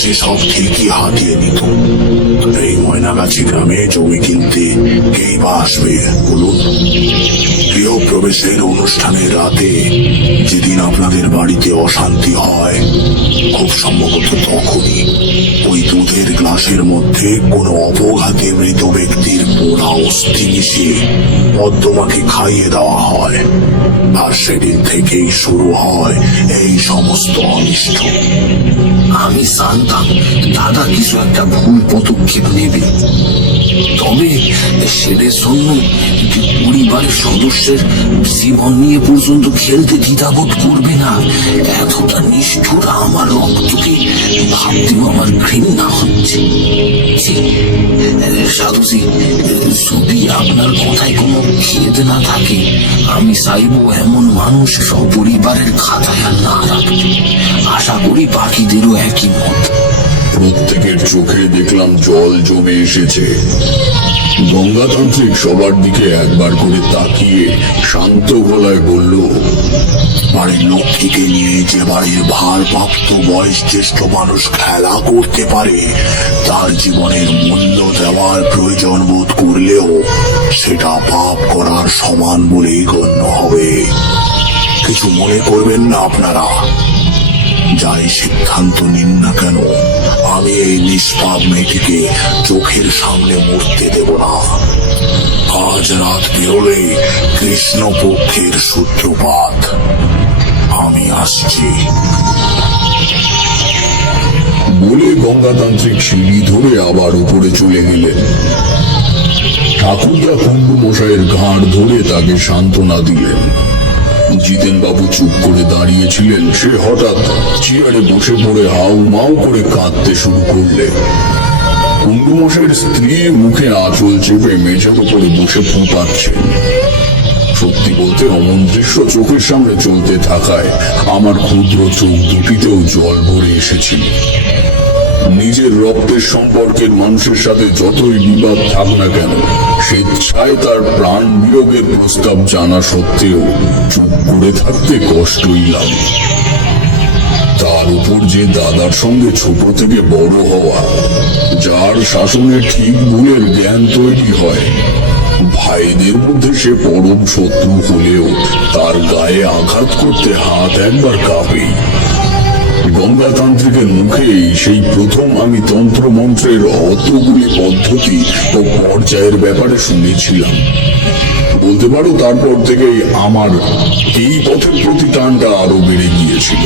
সে সব ঠিকই হাতিয়ে নিত। এই ময়নাগাছি গ্রামে জমি কিনতে কেই বা আসবে বলুন? গৃহপ্রবেশের অনুষ্ঠানের রাতে যেদিন আপনাদের বাড়িতে অশান্তি হয়, খুব সম্ভবত তখনই ওই দুধের গ্লাসের মধ্যে কোনো অবঘাতে মৃত ব্যক্তির পোড়া অস্থি মিশিয়ে পদ্মমাকে খাইয়ে দেওয়া হয়। আর সেদিন থেকেই শুরু হয় এই সমস্ত অনিষ্ট। আমি জানতাম দাদা কিছু একটা ভুল পদক্ষেপ নেবে, তবে সেদের জন্য পরিবারের সদস্যের জীবন নিয়ে পর্যন্ত খেলতে দ্বিধাবোধ করবে না, এতটা নিষ্ঠুর আমার রক্তকে ভাবতেও আমার ঘৃণা হচ্ছে। সাধুজি, যদি আপনার কথায় কোনো খেদ না থাকে, আমি চাইবো এমন মানুষ সপরিবারের খাতায় আর না রাখতে। আশা করি বাকিদেরও একই মত। প্রত্যেকের চোখে দেখলাম জল জমে এসেছে। গঙ্গাতান্ত্রিক সবার দিকে একবার করে তাকিয়ে শান্ত গলায় বলল, বাড়ির লক্ষ্মীকে নিয়ে যে বাড়ির ভারপ্রাপ্ত বয়োজ্যেষ্ঠ মানুষ খেলা করতে পারে, তার জীবনের মূল্য দেওয়ার প্রয়োজন বোধ করলেও সেটা পাপ করার সমান বলেই গণ্য হবে। কিছু মনে করবেন না আপনারা। যাই সিদ্ধান্ত নিন না কেন, আমি এই নিষ্পাপ মেয়েটিকে চোখের সামনে মরতে দেব না। আজ রাত বেরোলে কৃষ্ণপক্ষের সূত্রপাত। আমি আসছি। বলে গঙ্গাতান্ত্রিক সিঁড়ি ধরে আবার উপরে চলে গেলেন। ঠাকুরদা কুণ্ডু মশাইয়ের ঘাড় ধরে তাকে সান্ত্বনা দিলেন। জিতেন বাবু চুপ করে দাঁড়িয়েছিলেন। সে হঠাৎ চেয়ারে বসে পড়ে হাউ মাউ করে কাঁদতে শুরু করলে। কুণ্ডু মশাইয়ের স্ত্রী মুখে আঁচল চেপে মেঝের উপরে বসে ফুঁপাচ্ছেন। সত্যি বলতে অমন দৃশ্য চোখের সামনে চলতে থাকায় আমার ক্ষুদ্র চোখ দুটিতেও জল ভরে এসেছিল। নিজের রক্তের সম্পর্কের মানুষের সাথে যতই বিবাদ থাক না কেন, স্বেচ্ছায় তার প্রাণ বিয়োগের প্রস্তাব জানা সত্ত্বেও চুপ করে থাকতে কষ্টই লাগে। তার উপর যে দাদার সঙ্গে ছোট থেকে বড় হওয়া, যার শাসনে ঠিক ভুলের জ্ঞান তৈরি হয়, ভাইদের মধ্যে সে পরম শত্রু হলেও তার গায়ে আঘাত করতে হাত একবার কাঁপে। গঙ্গাতান্ত্রিকের মুখেই সেই প্রথম আমি তন্ত্রমন্ত্রের অতগুলি পদ্ধতি ও পর্যায়ের ব্যাপারে শুনেছিলাম। বলতে পারো তারপর থেকেই আমার এই পথের প্রতি টানটা আরো বেড়ে গিয়েছিল।